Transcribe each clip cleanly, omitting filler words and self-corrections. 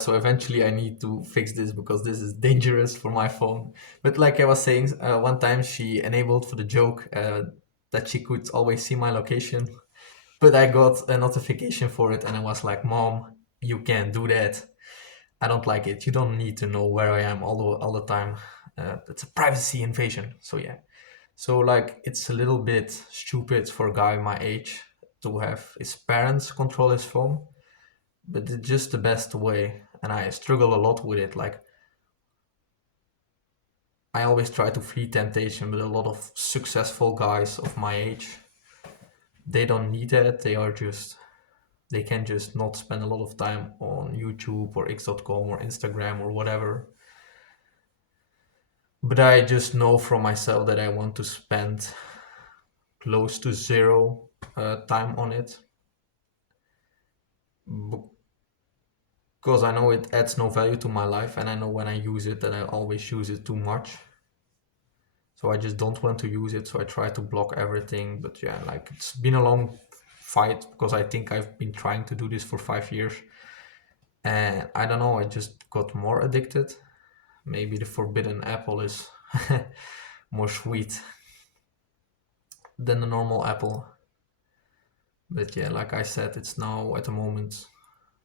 So eventually I need to fix this because this is dangerous for my phone. But like I was saying, one time she enabled for the joke that she could always see my location. But I got a notification for it and I was like, Mom, you can't do that. I don't like it. You don't need to know where I am all the time. It's a privacy invasion. So yeah. So like it's a little bit stupid for a guy my age to have his parents control his phone, but it's just the best way. And I struggle a lot with it. Like I always try to flee temptation, but a lot of successful guys of my age, they don't need that. They can just not spend a lot of time on YouTube or X.com or Instagram or whatever. But I just know from myself that I want to spend close to zero time on it because I know it adds no value to my life, and I know when I use it that I always use it too much. So I just don't want to use it, so I try to block everything. But yeah, like it's been a long fight because I think I've been trying to do this for 5 years, and I don't know, I just got more addicted. Maybe the forbidden apple is more sweet than the normal apple. But yeah, like I said, it's now at the moment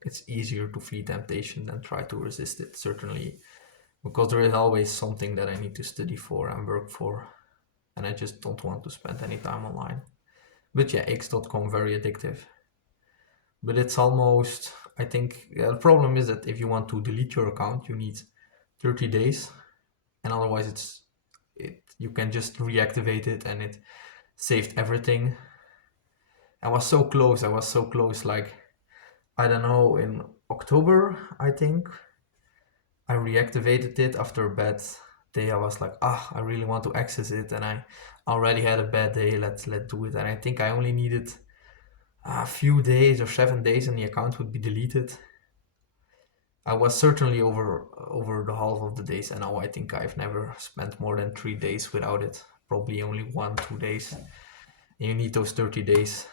it's easier to flee temptation than try to resist it, certainly, because there is always something that I need to study for and work for, and I just don't want to spend any time online. But yeah, X.com very addictive. But it's almost, I think, yeah, the problem is that if you want to delete your account, you need 30 days, and otherwise you can just reactivate it and it saved everything. I was so close, like I don't know, in October, I think, I reactivated it after a bad day. I was like, I really want to access it, and I already had a bad day. Let's do it. And I think I only needed a few days or 7 days, and the account would be deleted. I was certainly over the half of the days, and now I think I've never spent more than 3 days without it. Probably only 1 2 days. And you need those 30 days.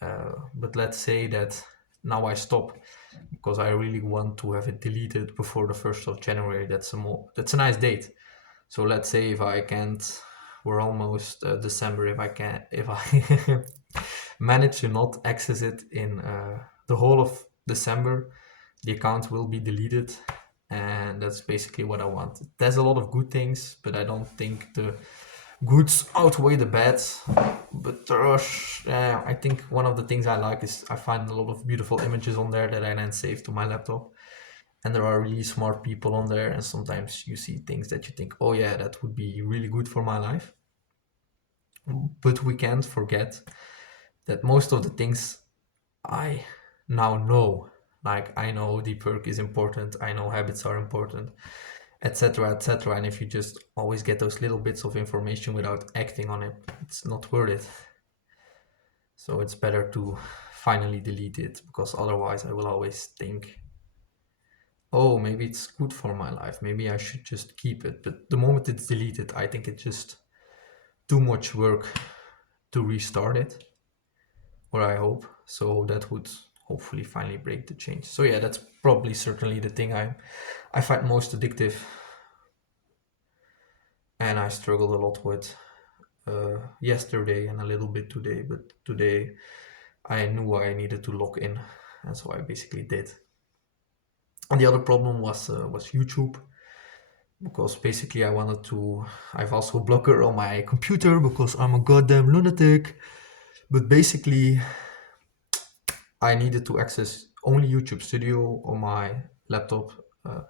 But let's say that now I stop because I really want to have it deleted before the 1st of January. That's a nice date. So let's say if I can't, we're almost December. If I manage to not access it in the whole of December, the account will be deleted, and that's basically what I want. There's a lot of good things, but I don't think the goods outweigh the bads. But I think one of the things I like is I find a lot of beautiful images on there that I then save to my laptop, and there are really smart people on there, and sometimes you see things that you think, oh yeah, that would be really good for my life. But we can't forget that most of the things I now know, like I know deep work is important, I know habits are important, etc., etc. And if you just always get those little bits of information without acting on it, it's not worth it. So it's better to finally delete it, because otherwise I will always think, oh, maybe it's good for my life, maybe I should just keep it. But the moment it's deleted, I think it's just too much work to restart it, or I hope. So that would hopefully finally break the change. So yeah, that's probably certainly the thing I find most addictive, and I struggled a lot with yesterday and a little bit today. But today I knew I needed to log in, and so I basically did. And the other problem was YouTube, because basically I wanted to. I've also a blocker on my computer because I'm a goddamn lunatic. But basically, I needed to access only YouTube Studio on my laptop, uh,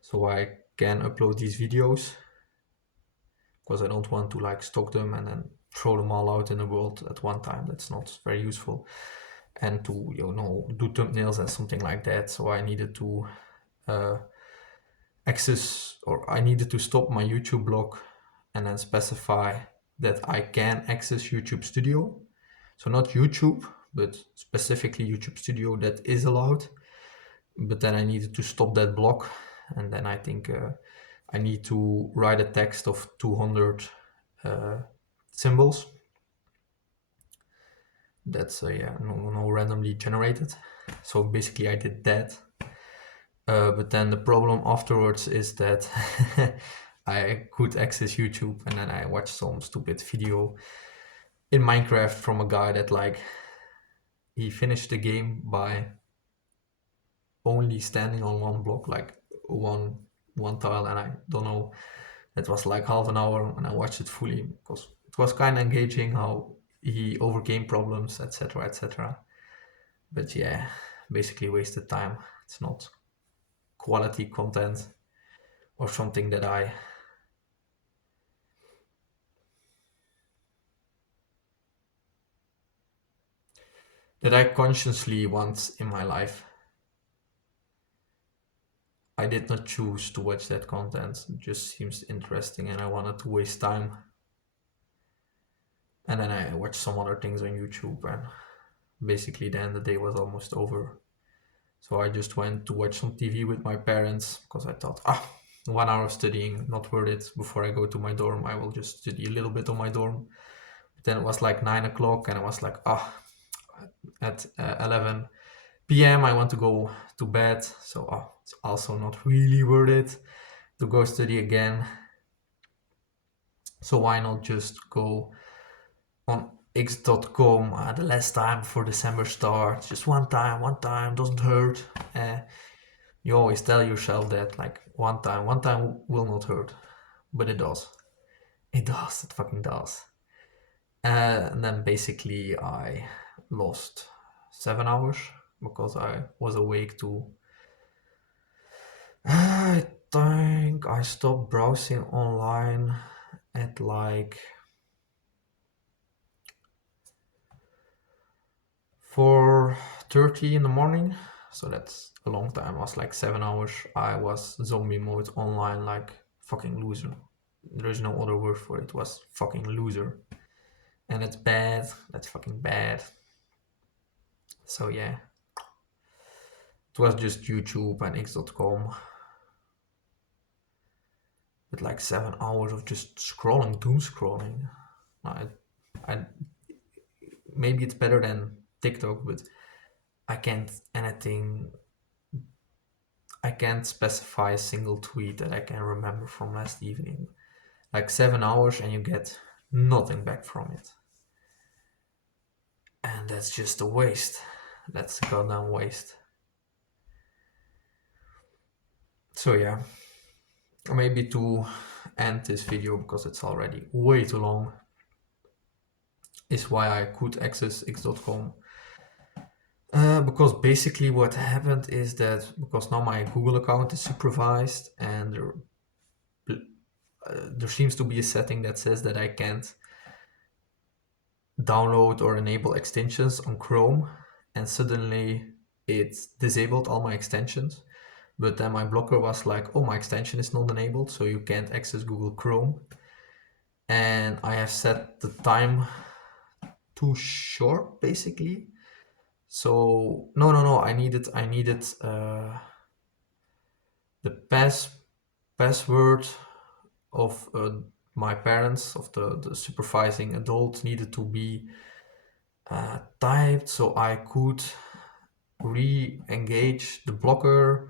so I can upload these videos, because I don't want to like stock them and then throw them all out in the world at one time. That's not very useful. And to do thumbnails and something like that. So I needed to uh, I needed to stop my YouTube blog and then specify that I can access YouTube Studio. So not YouTube, but specifically YouTube Studio, that is allowed. But then I needed to stop that block, and then I think I need to write a text of 200 symbols. That's no randomly generated. So basically I did that, But then the problem afterwards is that I could access YouTube, and then I watched some stupid video in Minecraft from a guy that like he finished the game by only standing on one block, like one one tile, and I don't know. That was like half an hour, and I watched it fully because it was kind of engaging how he overcame problems, etc., etc. But yeah, basically wasted time. It's not quality content or something that I consciously want in my life. I did not choose to watch that content. It just seems interesting and I wanted to waste time. And then I watched some other things on YouTube, and basically then the day was almost over. So I just went to watch some TV with my parents because I thought, 1 hour of studying, not worth it. Before I go to my dorm, I will just study a little bit on my dorm. But then it was like 9 o'clock, and I was like, at 11 p.m. I want to go to bed. So it's also not really worth it to go study again. So why not just go on x.com the last time before December starts? Just one time, doesn't hurt. You always tell yourself that, like, one time will not hurt. But it does. It does. It fucking does. And then basically I lost 7 hours because I was awake to. I think I stopped browsing online at like 4:30 in the morning. So that's a long time. It was like 7 hours. I was zombie mode online, like fucking loser. There is no other word for it. It was fucking loser. And it's bad. That's fucking bad. So yeah. It was just YouTube and x.com. With like 7 hours of just scrolling, doom scrolling. I maybe it's better than TikTok, but I can't specify a single tweet that I can remember from last evening. Like 7 hours and you get nothing back from it. And that's just a waste. That's a goddamn waste. So yeah, maybe to end this video, because it's already way too long, is why I could access x.com. Because basically what happened is that because now my Google account is supervised, and there seems to be a setting that says that I can't download or enable extensions on Chrome, and suddenly it disabled all my extensions. But then my blocker was like, oh, my extension is not enabled, so you can't access Google Chrome. And I have set the time too short, basically. So no, I needed the password of my parents, of the supervising adult, needed to be typed so I could re-engage the blocker.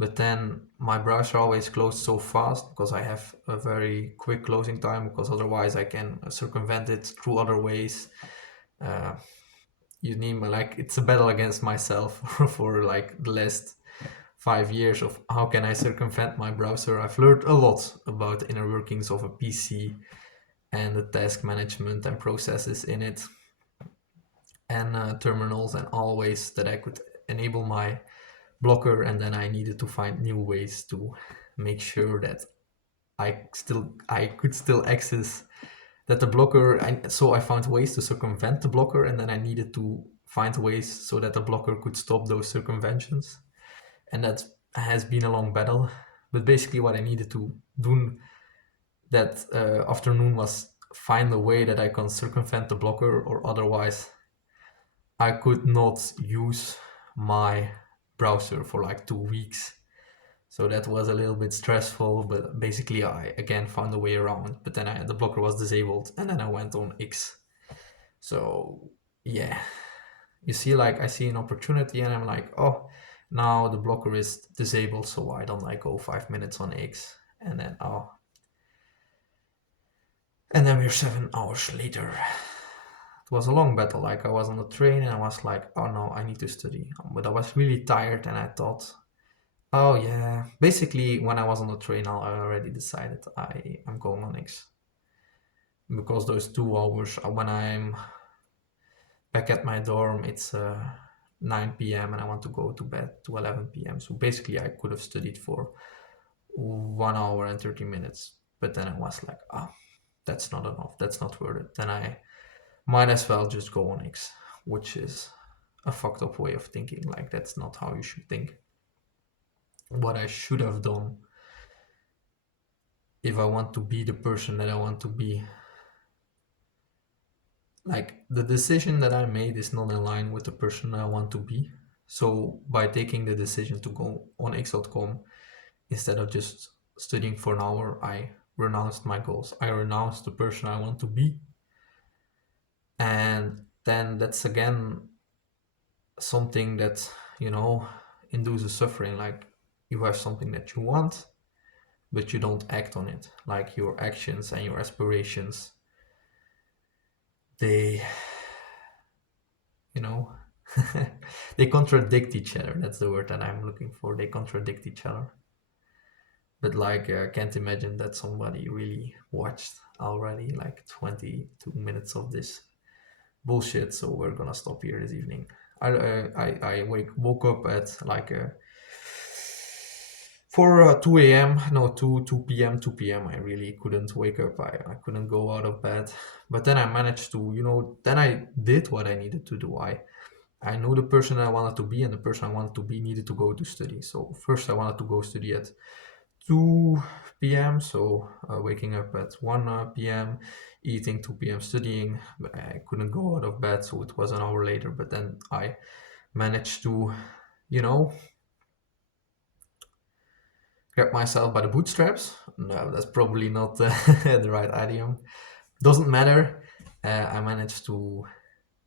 But then my browser always closed so fast because I have a very quick closing time, because otherwise I can circumvent it through other ways. You need like, it's a battle against myself for like the last 5 years of how can I circumvent my browser. I've learned a lot about the inner workings of a PC and the task management and processes in it, and terminals and all ways that I could enable my blocker. And then I needed to find new ways to make sure that I could still access that the blocker. So I found ways to circumvent the blocker, and then I needed to find ways so that the blocker could stop those circumventions. And that has been a long battle. But basically what I needed to do that afternoon was find a way that I can circumvent the blocker, or otherwise I could not use my browser for like 2 weeks. So that was a little bit stressful, but basically I again found a way around. But then the blocker was disabled, and then I went on X. So yeah, you see, like, I see an opportunity and I'm like, oh, Now the blocker is disabled, so why don't I go 5 minutes on X, and then we're 7 hours later. It was a long battle. Like, I was on the train and I was like, oh no, I need to study. But I was really tired and I thought, oh yeah. Basically, when I was on the train, I already decided I'm going on X. Because those 2 hours, when I'm back at my dorm, it's 9 p.m. and I want to go to bed to 11 p.m. So basically, I could have studied for 1 hour and 30 minutes. But then I was like, that's not enough. That's not worth it. Then I might as well just go on X, which is a fucked up way of thinking. Like, that's not how you should think. What I should have done, if I want to be the person that I want to be, like, the decision that I made is not in line with the person I want to be. So by taking the decision to go on X.com instead of just studying for an hour, I renounced my goals. I renounced the person I want to be. And then that's again something that, induces suffering. Like, you have something that you want, but you don't act on it. Like, your actions and your aspirations, they, they contradict each other. That's the word that I'm looking for. They contradict each other. But like, I can't imagine that somebody really watched already like 22 minutes of this bullshit. So we're gonna stop here this evening. I woke up at like for 2 a.m. No, 2 p.m. 2 p.m. I really couldn't wake up. I couldn't go out of bed. But then I managed to, then I did what I needed to do. I knew the person I wanted to be, and the person I wanted to be needed to go to study. So first I wanted to go study at 2 p.m. So waking up at 1 p.m., eating 2 p.m., studying. But I couldn't go out of bed, so it was an hour later. But then I managed to, grab myself by the bootstraps. No, that's probably not the right idiom. Doesn't matter. I managed to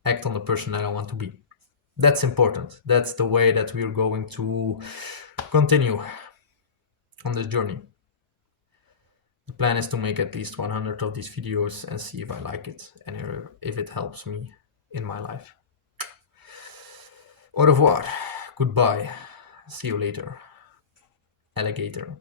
act on the person that I want to be. That's important. That's the way that we're going to continue on this journey. The plan is to make at least 100 of these videos and see if I like it and if it helps me in my life. Au revoir. Goodbye. See you later. Alligator.